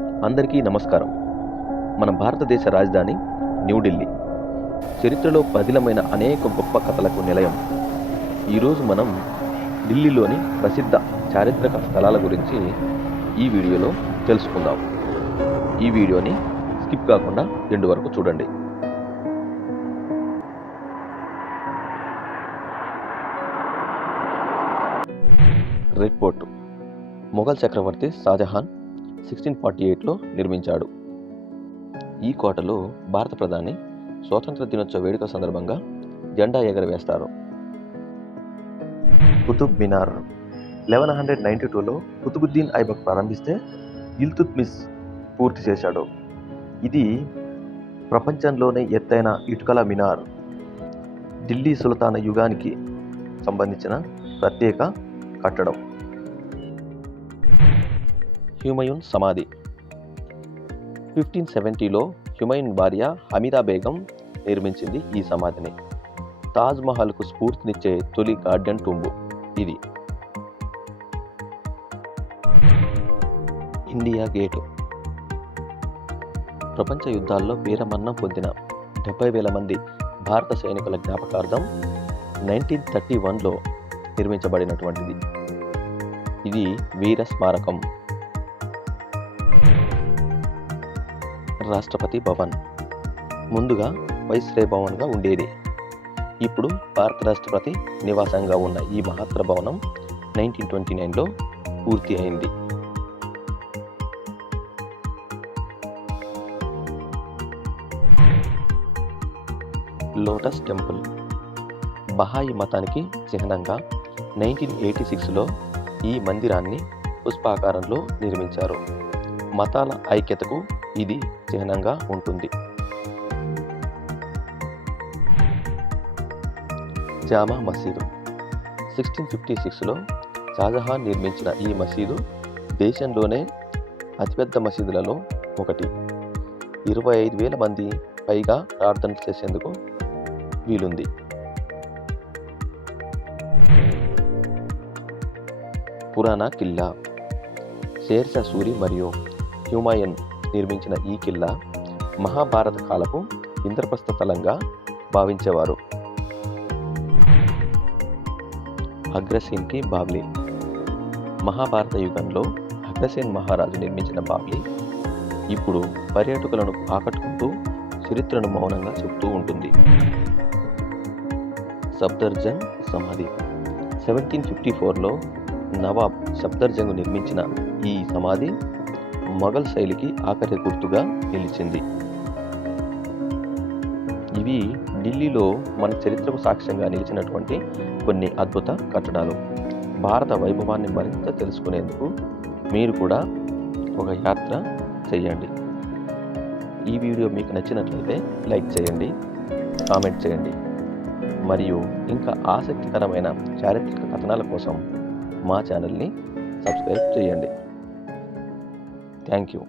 అందరికీ నమస్కారం. మన భారతదేశ రాజధాని న్యూఢిల్లీ. చరిత్రలో పదిలమైన అనేక గొప్ప కథలకు నిలయం. ఈరోజు మనం ఢిల్లీలోని ప్రసిద్ధ చారిత్రక స్థలాల గురించి ఈ వీడియోలో తెలుసుకుందాం. ఈ వీడియోని స్కిప్ కాకుండా ఎండ్ వరకు చూడండి. రెడ్ ఫోర్ట్ మొఘల్ చక్రవర్తి షాజహాన్ 1648లో నిర్మించాడు. ఈ కోటలో భారత ప్రధాని స్వాతంత్ర దినోత్సవ వేడుక సందర్భంగా జెండా ఎగరవేస్తారు. కుతుబ్ మినార్ 1192లో కుతుబుద్దీన్ ఐబక్ ప్రారంభిస్తే ఇల్తుత్మిష్ పూర్తి చేశాడు. ఇది ప్రపంచంలోనే ఎత్తైన ఇటుకల మినార్. ఢిల్లీ సుల్తాన యుగానికి సంబంధించిన ప్రత్యేక కట్టడం. హ్యుమయూన్ సమాధి 1570లో హ్యుమయూన్ భార్య హమీదా బేగం నిర్మించింది ఈ సమాధిని. తాజ్ మహల్కు స్ఫూర్తినిచ్చే తొలి గార్డెన్ టూంబు ఇది. ఇండియా గేటు ప్రపంచ యుద్ధాల్లో వీరమరణం పొందిన 70,000 మంది భారత సైనికుల జ్ఞాపకార్థం 1931లో నిర్మించబడినటువంటిది. ఇది వీర స్మారకం. రాష్ట్రపతి భవన్ ముందుగా వైస్రాయ్ భవన్గా ఉండేది. ఇప్పుడు భారత రాష్ట్రపతి నివాసంగా ఉన్న ఈ మహత్తర భవనం 1929లో పూర్తి అయింది. లోటస్ టెంపుల్ బహాయి మతానికి చిహ్నంగా 1986లో ఈ మందిరాన్ని పుష్పాకారంలో నిర్మించారు. మతాల ఐక్యతకు ఇది చిహ్నంగా ఉంటుంది. జామా మసీదు 1656లో షాజహాన్ నిర్మించిన ఈ మసీదు దేశంలోనే అతిపెద్ద మసీదులలో ఒకటి. 25,000 మంది పైగా ప్రార్థనలు చేసేందుకు వీలుంది. పురాణా కిల్లా షేర్షా సూరి మరియు హ్యుమాయూన్ నిర్మించిన ఈ కిల్లా మహాభారత కాలపు ఇంద్రప్రస్థ స్థలంగా భావించేవారు. అగ్రసేన్ కి బాబ్లీ మహాభారత యుగంలో అగ్రసేన్ మహారాజు నిర్మించిన బాబ్లీ ఇప్పుడు పర్యాటకులను ఆకట్టుకుంటూ చరిత్రను మౌనంగా చెబుతూ ఉంటుంది. సఫ్దర్జంగ్ సమాధి 1754లో నవాబ్ సఫ్దర్జంగ్ నిర్మించిన ఈ సమాధి మొఘల్ శైలికి ఆఖరి గుర్తుగా నిలిచింది. ఇవి ఢిల్లీలో మన చరిత్రకు సాక్ష్యంగా నిలిచినటువంటి కొన్ని అద్భుత కట్టడాలు. భారత వైభవాన్ని మరింత తెలుసుకునేందుకు మీరు కూడా ఒక యాత్ర చేయండి. ఈ వీడియో మీకు నచ్చినట్లయితే లైక్ చేయండి, కామెంట్ చేయండి. మరియు ఇంకా ఆసక్తికరమైన చారిత్రక కథనాల కోసం మా ఛానల్ని సబ్స్క్రైబ్ చేయండి. Thank you.